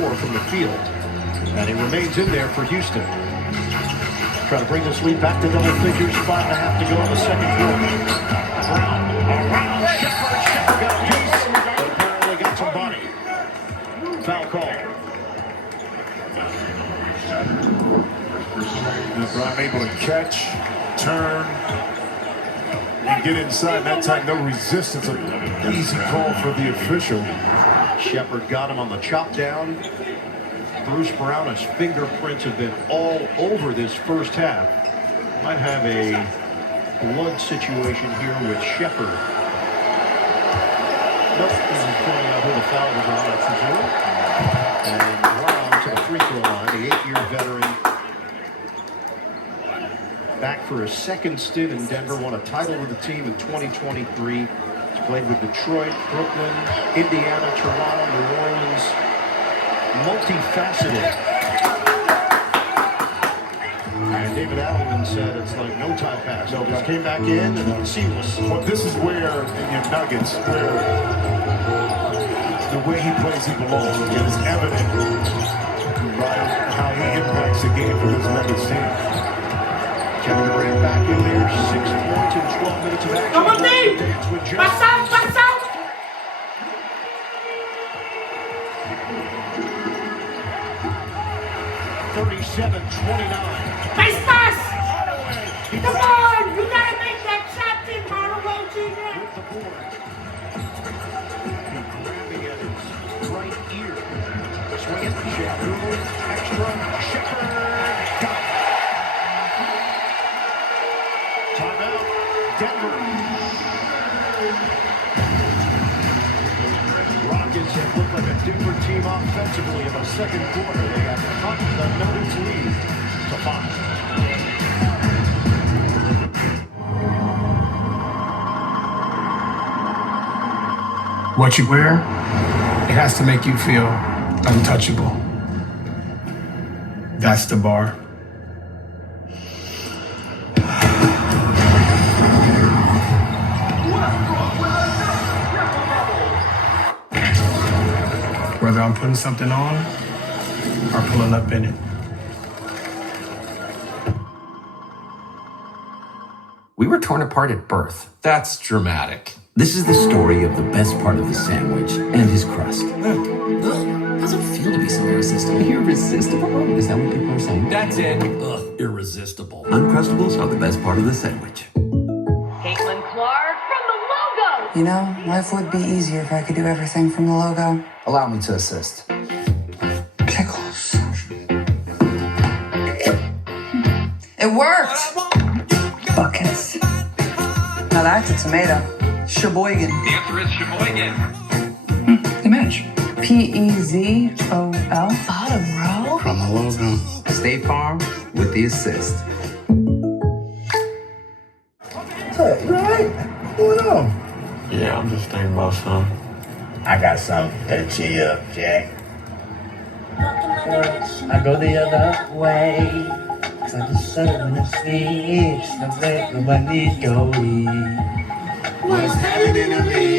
4 from the field. And he remains in there for Houston. Trying to bring this lead back to double figures. 5.5 to go in the second quarter. Around Shepard. Shepard got a piece, but apparently got some body. Foul call. LeBron able to catch, turn, and get inside. That time, no resistance. An easy call for the official. Shepard got him on the chop down. Bruce Brown, his fingerprints have been all over this first half. Might have a blood situation here with Shepard. Nope, he's pointing out who the foul was on, I presume. And Brown to the free throw line, the 8-year veteran. Back for his second stint in Denver, won a title with the team in 2023. He's played with Detroit, Brooklyn, Indiana, Toronto, New Orleans. Multifaceted. And David Adelman said it's like no time pass. No, just came back in and it was seamless. Well, this is where, in your Nuggets, where the way he plays, he belongs. It is evident by how he impacts the game for this Nuggets team. Kevin Durant back in there, 6 points in 12 minutes of action. Come on, Dave! Pass out, pass out! 37-29. Nice pass! Come on! You gotta make that shot, Tim Hardaway Jr. With the board. Grabbing at his right ear. Swinging, Shepard, extra, Shepard. Got it. Timeout, Denver. Rockets have looked like a different team offensively in the second quarter. They have cut the Nuggets lead to 5. What you wear, it has to make you feel untouchable. That's the bar. Whether I'm putting something on or pulling up in it. We were torn apart at birth. That's dramatic. This is the story of the best part of the sandwich and his crust. How's it feel to be so irresistible? Irresistible? Is that what people are saying? That's it. Ugh, irresistible. Uncrustables are the best part of the sandwich. Caitlin Clark from the logo. You know, life would be easier if I could do everything from the logo. Allow me to assist. Pickles. It worked! Buckets. Now that's a tomato. Sheboygan. The answer is Sheboygan. They match. P-E-Z-O-L. Bottom row? From the logo. State Farm with the assist. Hey, you alright? What's going on? Yeah, I'm just thinking about something. I got something to cheer you up, Jack. I go the other way. Cause I deserve to see. Now let nobody go. What's happening to me?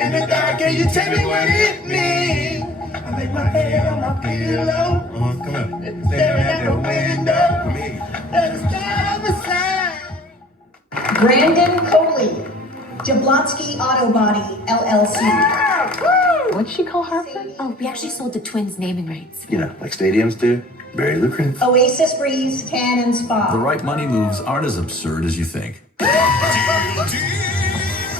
In the dark, can you tell me what it means? I make my head on my pillow. Come on. Staring at the window. Let us step aside. Brandon Coley, Jablonski Auto Body, LLC. What'd she call Harper? Oh, we actually sold the Twins naming rights. You know, like stadiums do. Very lucrative. Oasis Breeze, Tan and Spa. The right money moves aren't as absurd as you think.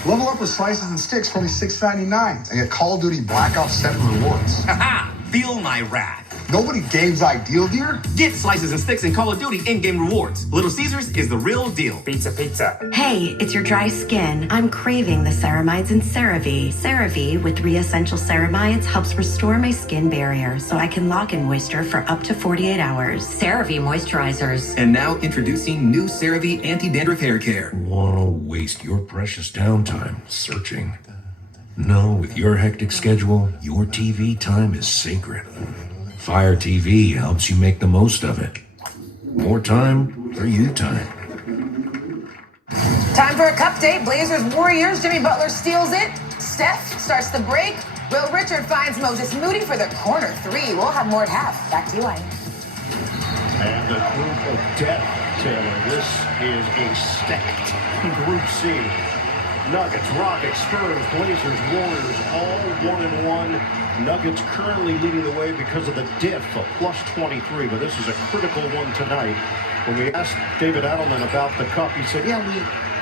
Level up with slices and sticks for only $6.99 and get Call of Duty Black Ops 7 rewards. Haha! Feel my wrath. Nobody games ideal, dear. Get slices and sticks and Call of Duty in-game rewards. Little Caesars is the real deal. Pizza. Hey, it's your dry skin. I'm craving the ceramides in CeraVe. CeraVe with 3 essential ceramides helps restore my skin barrier so I can lock in moisture for up to 48 hours. CeraVe moisturizers. And now introducing new CeraVe Anti-Dandruff Hair Care. Wanna waste your precious downtime searching? No, with your hectic schedule, your TV time is sacred. Fire TV helps you make the most of it. More time for you time. Time for a cup date. Blazers, Warriors. Jimmy Butler steals it. Steph starts the break. Will Richard finds Moses Moody for the corner three. We'll have more at half. Back to you, Wayne. And a group of death, Taylor. This is a stacked Group C. Nuggets, Rockets, Spurs, Blazers, Warriors, all 1-1. Nuggets currently leading the way because of the diff, a plus 23, but this is a critical one tonight. When we asked David Adelman about the cup, he said, yeah,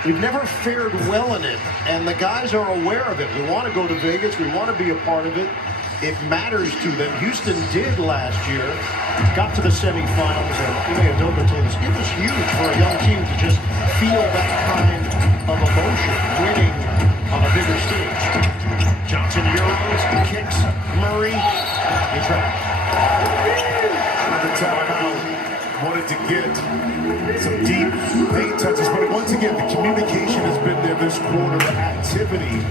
we've never fared well in it, and the guys are aware of it. We want to go to Vegas. We want to be a part of it. It matters to them. Houston did last year, got to the semifinals, and Ime Udoka told us it was huge for a young team to just feel that kind of emotion, winning on a bigger stage. Johnson Euros, kicks, Murray, he trapped. The timeout wanted to get some deep paint touches, but once again, the communication has been there this quarter, the activity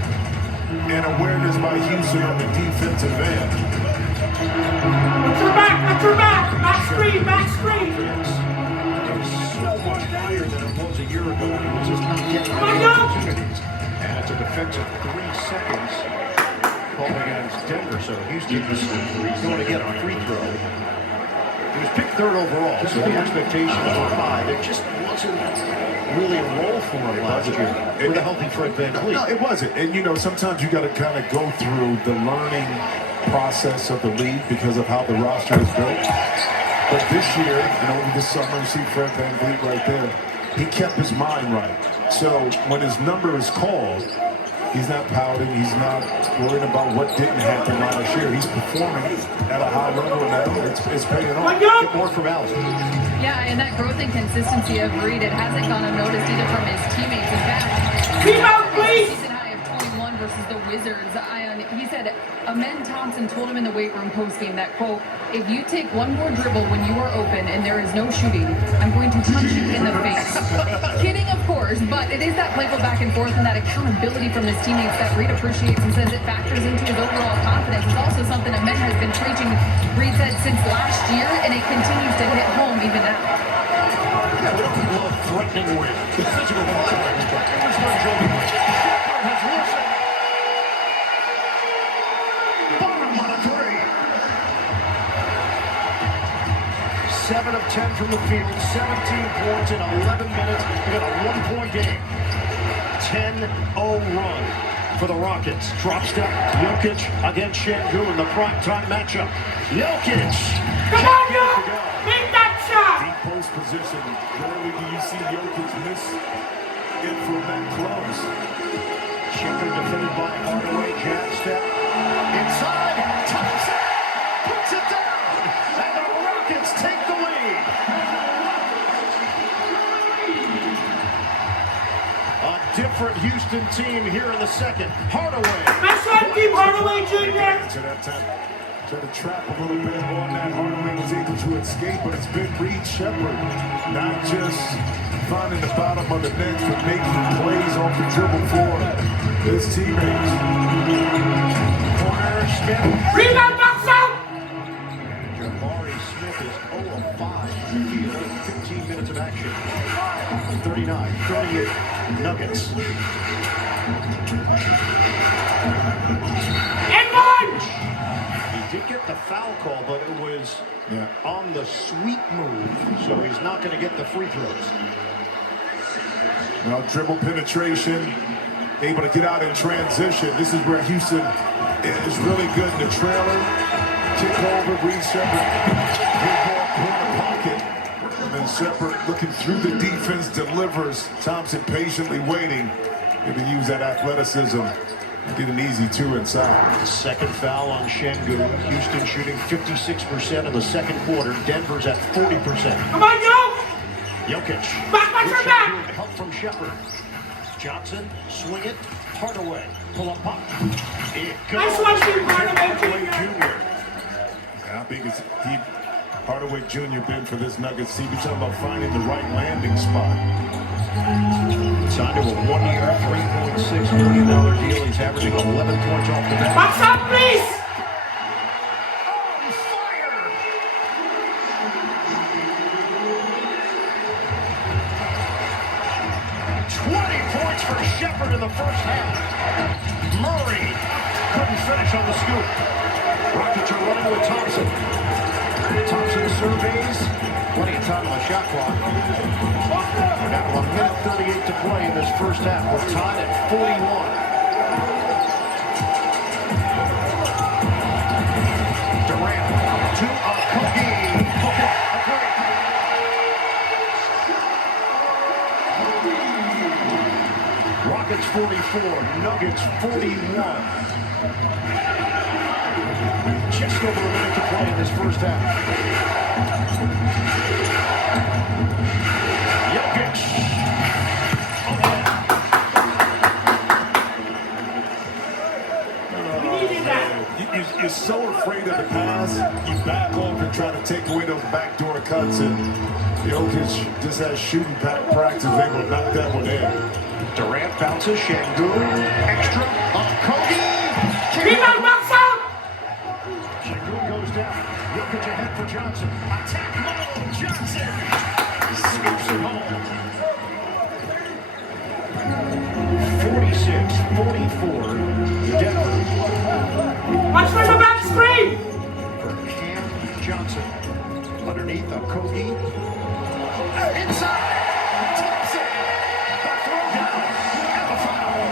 and awareness by Houston on the defensive end. That's your back, back screen, back screen. So much higher than it was a year ago when he was just not getting opportunities. And it's a defensive 3 seconds called against Denver, so Houston is going to get a free throw. He was picked third overall, so the expectations were high. There just wasn't really a role for him last year with a healthy Fred VanVleet. No, it wasn't. And, you know, sometimes you got to kind of go through the learning process of the league because of how the roster is built. But this year, and over the summer, you see Fred VanVleet right there, he kept his mind right. So when his number is called, he's not pouting. He's not worrying about what didn't happen last year. He's performing at a high level now. It's paying off. Get more from Allison. Yeah, and that growth and consistency of Reed, it hasn't gone unnoticed either from his teammates. In fact, Team out, please! season high of 21 versus the Wizards. He said, Amen Thompson told him in the weight room postgame that, quote, if you take one more dribble when you are open and there is no shooting, I'm going to punch you in the face. Kidding, of course, but it is that playful back and forth and that accountability from his teammates that Reed appreciates and says it factors into his overall confidence. It's also something Amen has been preaching, Reed said, since last year, and it continues to hit home even now. Yeah, we don't love threatening win. Physical violence, but here's where Joey has listened. Bottom on a three. 7 of 10 from the field, 17 points in 11 minutes. We got a 1-point game. 10-0 run for the Rockets. Drop step, Jokic against Şengün in the primetime matchup. Jokic. Come on, Jokic! Make that shot! Deep post position. Rarely do you see Jokic miss it from that close. Shepherd defended by Hardaway. Jab step. Inside. Thompson puts it down. And the Rockets take the lead. A different Houston team here in the second. Hardaway. Nice one, Team Hardaway Jr. To that time, try to trap a little bit on that. Hardaway was able to escape, but it's been Reed Shepherd not just finding the bottom of the net, but making plays off the dribble for his teammates. Corner, Smith. Rebound, box out! Jabari Smith is 0 of 5 in the field. 15 minutes of action. 39-38 Nuggets. And one! He did get the foul call, but it was on the sweep move, so he's not going to get the free throws. Now dribble penetration, able to get out in transition. This is where Houston is really good in the trailer. Kick over, Reed Shepherd. Good ball, corner pocket. And then Shepherd looking through the defense, delivers. Thompson patiently waiting. Able to use that athleticism. Get an easy 2 inside. Second foul on Şengün. Houston shooting 56% in the second quarter. Denver's at 40%. Come on, Jokic! Jokic. Back! Help from Shepherd. Johnson, swing it. Hardaway. Pull up pop. It goes. Nice one, Team Hardaway Jr. How big is he? Hardaway Jr. been for this Nuggets team? You're talking about finding the right landing spot. Signed to a 1-year, $3.6 million deal. He's averaging 11 points off the bench. Box out, please! On fire! Points for Shepherd in the first half. Murray couldn't finish on the scoop. Rockets are running with Thompson. Thompson surveys. Plenty of time on the shot clock. We're down to 1:38 to play in this first half. We're tied at 41. Durant to Okogie. Okay, agree. Rockets 44, Nuggets 41. Just over a minute to play in this first half. Jokic. You're so afraid of the pass, you back off and try to take away those backdoor cuts, and Jokic just has shooting practice, able to knock that one in. Durant bounces, Şengün, extra, Okogie. Rebound, box out! Şengün goes down. Jokic ahead for Johnson. Attack mode, Johnson. Scoops it home. 46-44, Denver. Watch for the back screen! For Cam Johnson. Underneath, Okogie. Inside, Thompson. The throwdown and the foul.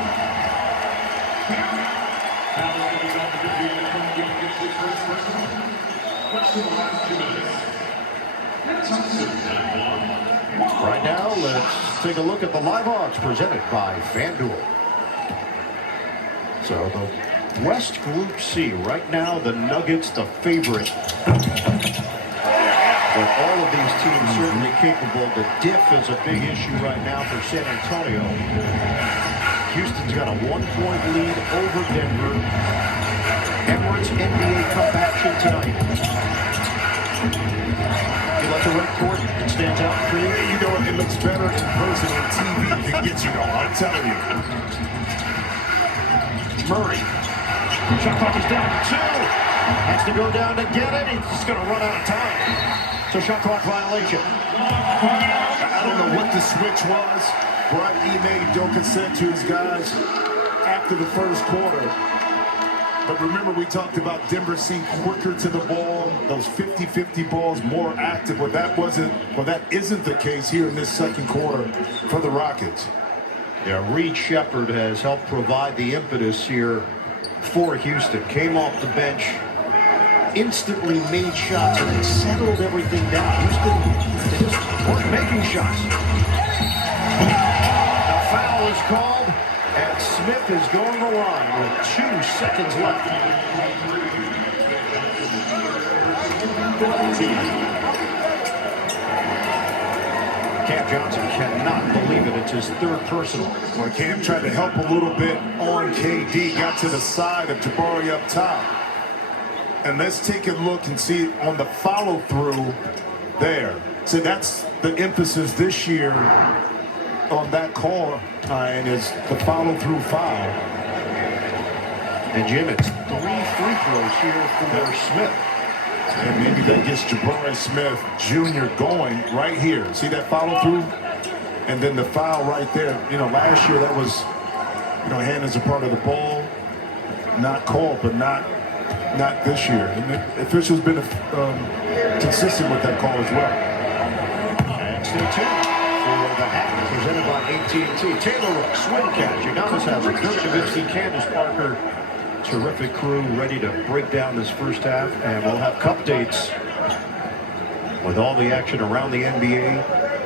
Right now, let's take a look at the live odds presented by FanDuel. So the West Group C, right now the Nuggets the favorite. But all of these teams certainly capable. The diff is a big issue right now for San Antonio. Houston's got a 1-point lead over Denver. Emirates NBA Cup action tonight. You like the red court? It stands out for you. You know, it looks better in person on TV than get you though, I'm telling you. Murray. Shot clock is down to 2. Has to go down to get it. He's going to run out of time. So shot clock violation. I don't know what the switch was. What Ime Udoka said to his guys after the first quarter. But remember, we talked about Denver seeing quicker to the ball, those 50-50 balls more active. But that isn't the case here in this second quarter for the Rockets. Yeah, Reed Shepherd has helped provide the impetus here for Houston. Came off the bench, instantly made shots, and settled everything down. Houston, they just weren't making shots. A foul is called, and Smith is going the line with 2 seconds left. Cam Johnson cannot believe it. It's his 3rd personal. Well, Cam tried to help a little bit on KD, got to the side of Jabari up top. And let's take a look and see on the follow-through there. So that's the emphasis this year on that call, and is the follow-through foul. And Jim, it's 3 free throws here for Smith. And maybe that gets Jabari Smith Jr. going right here. See that follow through? And then the foul right there. You know, last year that was, you know, hand is a part of the ball. Not called, but not this year. And the official's been consistent with that call as well. And stay tuned for the hat presented by AT&T. Taylor Rook, swing catch. Udonis has it. Dirk Nowitzki, Candace Parker. Terrific crew ready to break down this first half, and we'll have cup dates with all the action around the NBA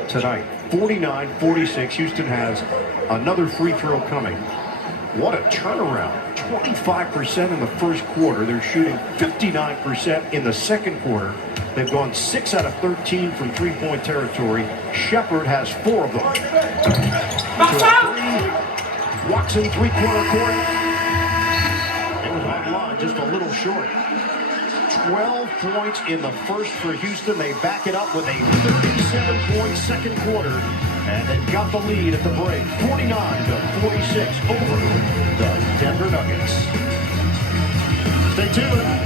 tonight. 49-46, Houston has another free throw coming. What a turnaround. 25% in the first quarter. They're shooting 59% in the second quarter. They've gone 6 out of 13 from three-point territory. Shepherd has 4 of them. Walks in three-quarter court. Just a little short. 12 points in the first for Houston. They back it up with a 37-point second quarter, and they've got the lead at the break. 49-46 over the Denver Nuggets. Stay tuned.